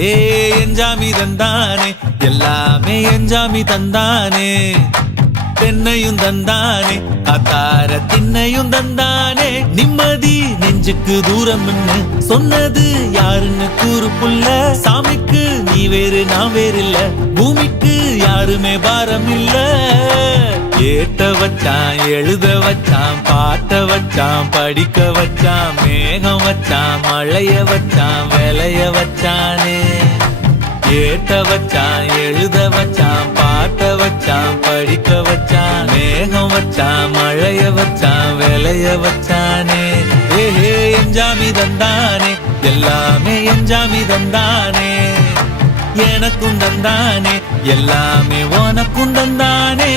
ஏ எஞ்சாமி தந்தானே எல்லாமே எஞ்சாமி தந்தானே தென்னையும் தந்தானே காத்தார திண்ணையும் தந்தானே நிம்மதி நெஞ்சுக்கு தூரம்னு சொன்னது யாருன்னு கூறு புள்ள சாமிக்கு நீ வேறு நான் வேறு இல்ல பூமிக்கு யாருமே பாரம் இல்ல ஏட்ட வச்சான் எழுத வச்சான் பாட்ட வச்சான் படிக்க வச்சான் மேகம் வச்சான் மழைய வச்சான் விளைய வச்சானே ஏட்ட வச்சான் எழுத வச்சான் பாட்ட வச்சான் படிக்க வச்சான் மேகம் வச்சான் மழைய வச்சான் விளைய வச்சானே ஏஹே எஞ்சாமி தந்தானே எல்லாமே எஞ்சாமி தந்தானே எனக்கும் தந்தானே எல்லாமே உனக்கும் தந்தானே